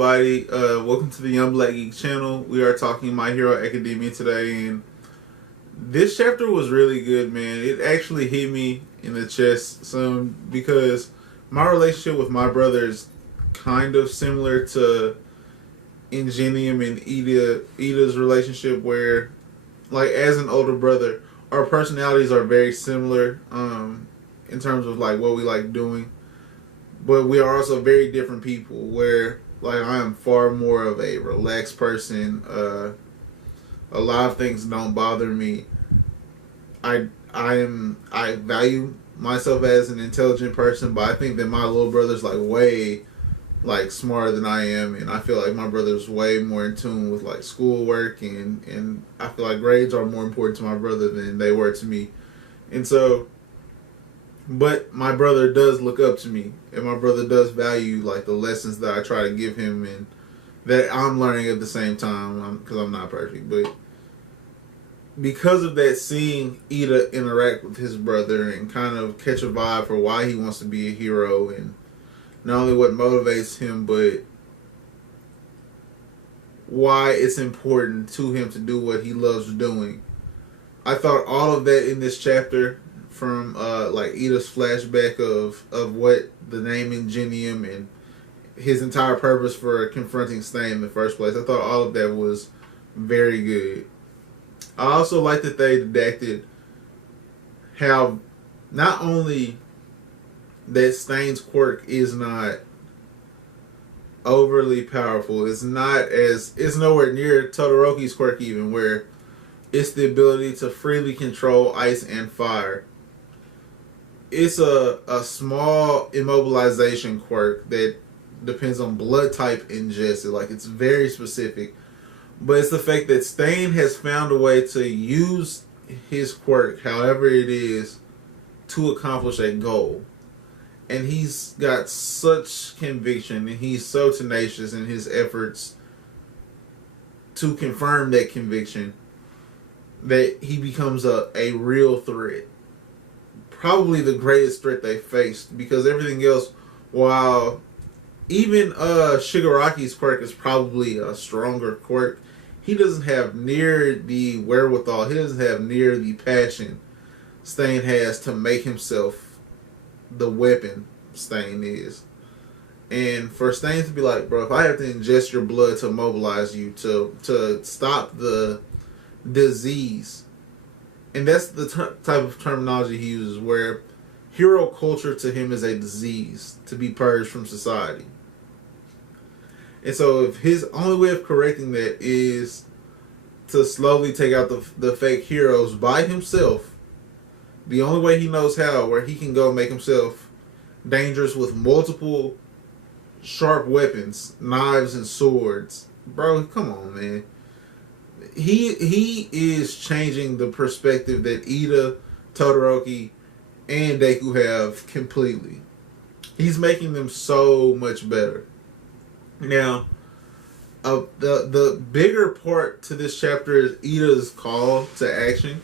everybody? Welcome to the Young Black Geek channel. We are talking My Hero Academia today, and this chapter was really good, man. It actually hit me in the chest some because my relationship with my brother is kind of similar to Ingenium and Iida's relationship, where, like, as an older brother, our personalities are very similar in terms of like what we like doing. But we are also very different people, where, like, I am far more of a relaxed person. A lot of things don't bother me. I value myself as an intelligent person, but I think that my little brother's like way like smarter than I am, and I feel like my brother's way more in tune with like schoolwork, and I feel like grades are more important to my brother than they were to me. And so, but my brother does look up to me, and my brother does value like the lessons that I try to give him, and that I'm learning at the same time, because I'm not perfect. But because of that, seeing Iida interact with his brother and kind of catch a vibe for why he wants to be a hero, and not only what motivates him, but why it's important to him to do what he loves doing. I thought all of that in this chapter, from like Iida's flashback of what the name Ingenium and his entire purpose for confronting Stain in the first place. I thought all of that was very good. I also like that they didacted how not only that Stain's quirk is not overly powerful, it's nowhere near Todoroki's quirk even, where it's the ability to freely control ice and fire. It's a small immobilization quirk that depends on blood type ingested. Like, it's very specific. But it's the fact that Stain has found a way to use his quirk, however it is, to accomplish a goal. And he's got such conviction, and he's so tenacious in his efforts to confirm that conviction, that he becomes a real threat. Probably the greatest threat they faced, because everything else, while even Shigaraki's quirk is probably a stronger quirk, he doesn't have near the wherewithal, he doesn't have near the passion Stain has to make himself the weapon Stain is. And for Stain to be like, bro, if I have to ingest your blood to mobilize you, to stop the disease. And that's the type of terminology he uses, where hero culture to him is a disease to be purged from society. And so if his only way of correcting that is to slowly take out the fake heroes by himself, the only way he knows how, where he can go make himself dangerous with multiple sharp weapons, knives and swords. Bro, come on, man. He is changing the perspective that Iida, Todoroki, and Deku have completely. He's making them so much better. Now, the bigger part to this chapter is Iida's call to action.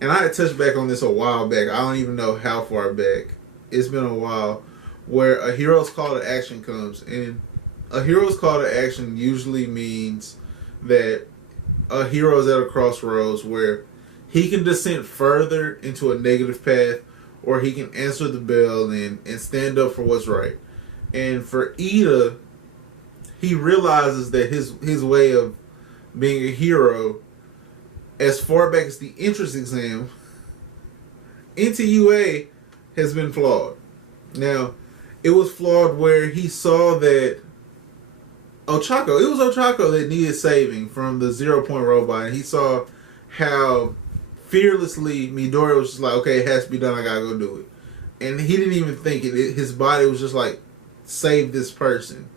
And I had touched back on this a while back. I don't even know how far back. It's been a while. Where a hero's call to action comes. And a hero's call to action usually means that a hero's at a crossroads where he can descend further into a negative path, or he can answer the bell and stand up for what's right. And for Iida, he realizes that his way of being a hero, as far back as the entrance exam into UA, has been flawed. Now, it was flawed where he saw that it was Ochako that needed saving from the 0 Point robot, and he saw how fearlessly Midori was just like, okay, it has to be done, I gotta go do it. And he didn't even think it. His body was just like, save this person.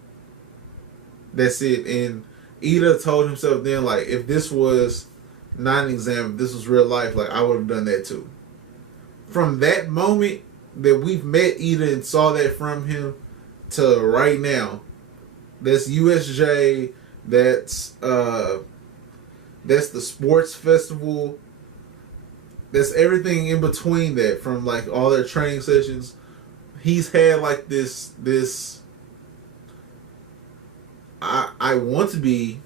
That's it. And Iida told himself then, like, if this was not an exam, if this was real life, like, I would have done that too. From that moment that we've met Iida and saw that from him to right now, that's USJ, that's the sports festival, that's everything in between that, from like all their training sessions. He's had like this I want to be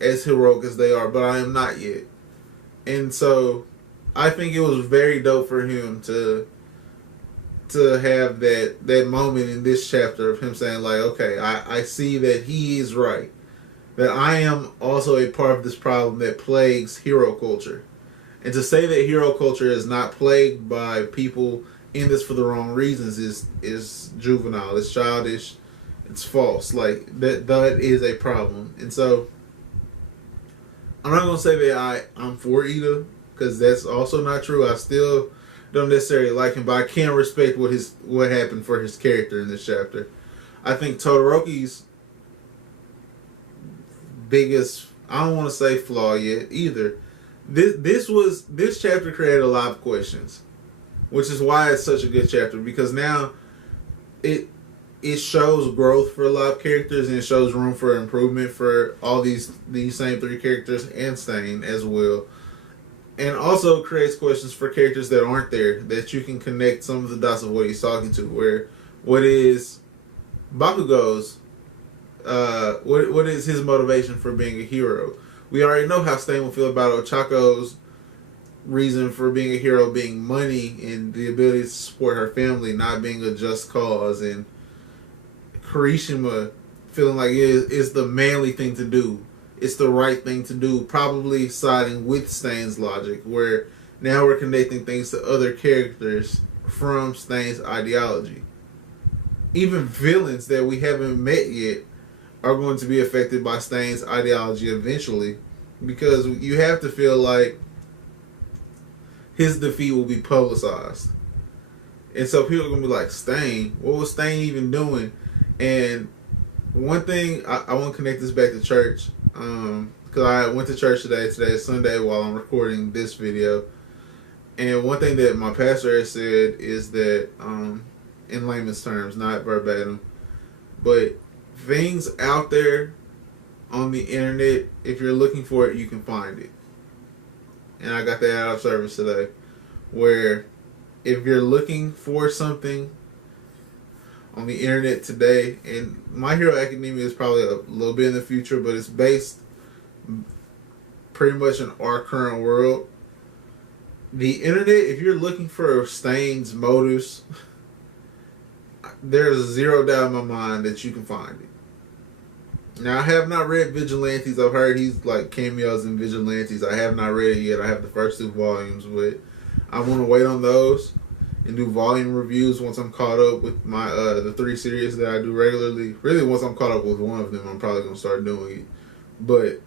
as heroic as they are, but I am not yet. And so I think it was very dope for him to have that moment in this chapter of him saying like, okay, I see that he is right. That I am also a part of this problem that plagues hero culture. And to say that hero culture is not plagued by people in this for the wrong reasons is juvenile. It's childish. It's false. Like that is a problem. And so I'm not gonna say that I'm for Iida, because that's also not true. I still don't necessarily like him, but I can respect what happened for his character in this chapter. I think Todoroki's biggest, I don't want to say flaw yet either. This chapter created a lot of questions, which is why it's such a good chapter, because now it shows growth for a lot of characters, and it shows room for improvement for all these same three characters and Stain as well. And also creates questions for characters that aren't there, that you can connect some of the dots of what he's talking to. Where what is Bakugo's what is his motivation for being a hero? We already know how Stain will feel about Ochako's reason for being a hero being money and the ability to support her family, not being a just cause, and Kirishima feeling like it's the manly thing to do. It's the right thing to do, probably siding with Stain's logic, where now we're connecting things to other characters from Stain's ideology. Even villains that we haven't met yet are going to be affected by Stain's ideology eventually, because you have to feel like his defeat will be publicized. And so people are going to be like, Stain? What was Stain even doing? And one thing, I want to connect this back to church, because I went to church today. Today is Sunday while I'm recording this video. And one thing that my pastor has said is that, in layman's terms, not verbatim, but things out there on the internet, if you're looking for it, you can find it. And I got that out of service today, where if you're looking for something on the internet today, and My Hero Academia is probably a little bit in the future, but it's based pretty much in our current world. The internet, if you're looking for Stain's motives, there's zero doubt in my mind that you can find it. Now, I have not read Vigilantes. I've heard he's like cameos in Vigilantes. I have not read it yet. I have the first 2 volumes, but I want to wait on those and do volume reviews once I'm caught up with my the 3 series that I do regularly. Really, once I'm caught up with one of them, I'm probably going to start doing it. But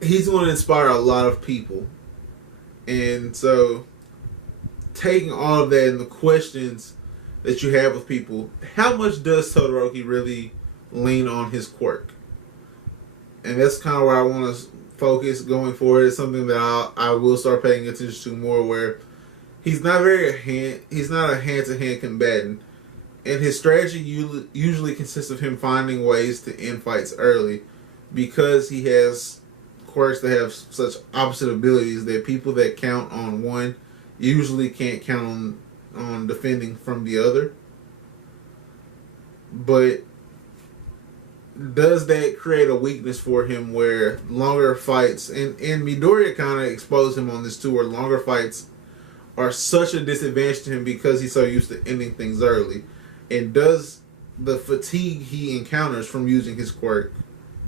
he's going to inspire a lot of people. And so, taking all of that and the questions that you have with people, how much does Todoroki really lean on his quirk? And that's kind of where I want to focus going forward. It's something that I will start paying attention to more, where he's not he's not a hand-to-hand combatant, and his strategy usually consists of him finding ways to end fights early, because he has quirks that have such opposite abilities that people that count on one usually can't count on defending from the other. But does that create a weakness for him, where longer fights, and Midoriya kind of exposed him on this too, where longer fights are such a disadvantage to him because he's so used to ending things early? And does the fatigue he encounters from using his quirk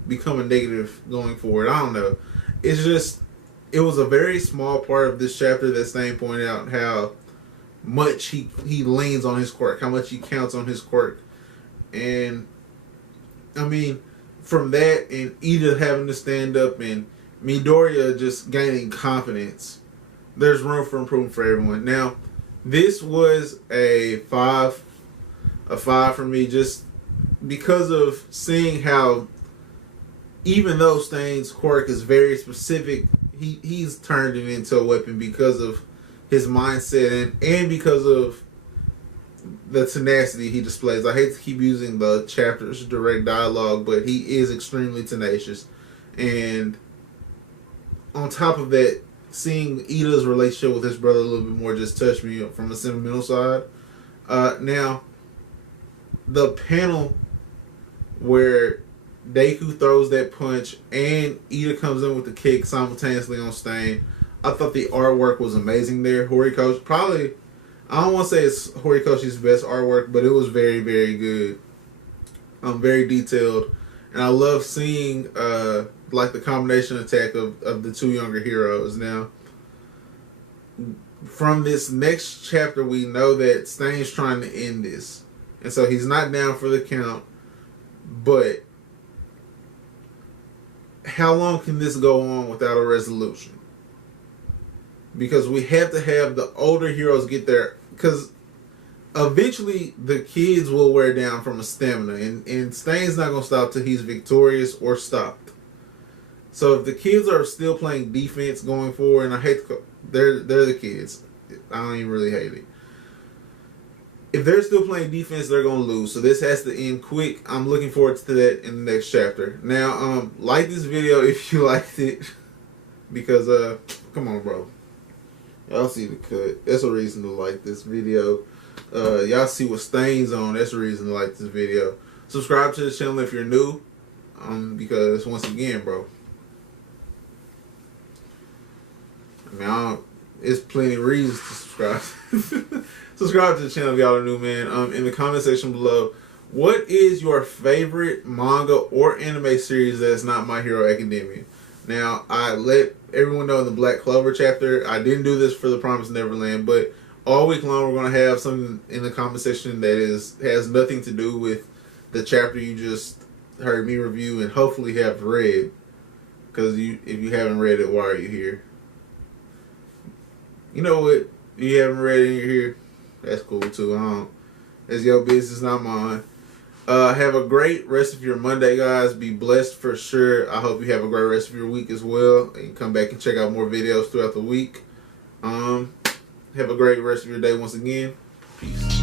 become a negative going forward? I don't know. It's just, it was a very small part of this chapter that Stain pointed out how much he leans on his quirk, how much he counts on his quirk. And I mean, from that and Iida having to stand up and Midoriya just gaining confidence, there's room for improvement for everyone. Now, this was a 5 for me, just because of seeing how, even though Stain's quirk is very specific, he's turned it into a weapon because of his mindset and because of the tenacity he displays. I hate to keep using the chapter's direct dialogue, but he is extremely tenacious. And on top of that, seeing Iida's relationship with his brother a little bit more just touched me from a sentimental side. Now, the panel where Deku throws that punch and Iida comes in with the kick simultaneously on Stain. I thought the artwork was amazing there. Horikoshi, probably, I don't want to say it's Horikoshi's best artwork, but it was very, very good. Very detailed. And I love seeing like the combination attack of the two younger heroes. Now, from this next chapter, we know that Stain's trying to end this. And so he's not down for the count. But how long can this go on without a resolution? Because we have to have the older heroes get there. Because eventually the kids will wear down from a stamina. And Stain's not going to stop till he's victorious or stopped. So if the kids are still playing defense going forward, and I hate to, they're the kids. I don't even really hate it. If they're still playing defense, they're going to lose. So this has to end quick. I'm looking forward to that in the next chapter. Now, like this video if you liked it. Because, come on, bro. Y'all see the cut. That's a reason to like this video. Y'all see what Stain's on. That's a reason to like this video. Subscribe to the channel if you're new. Because, once again, bro. I mean, it's plenty of reasons to subscribe. Subscribe to the channel if y'all are new, man. In the comment section below, what is your favorite manga or anime series that's not My Hero Academia? Now, I let everyone know in the Black Clover chapter, I didn't do this for the Promised Neverland, but all week long we're going to have something in the comment section that has nothing to do with the chapter you just heard me review and hopefully have read. Because if you haven't read it, why are you here? You know what? If you haven't read it and you're here, that's cool too. It's your business, not mine. Have a great rest of your Monday, guys. Be blessed for sure. I hope you have a great rest of your week as well. And come back and check out more videos throughout the week. Have a great rest of your day once again. Peace.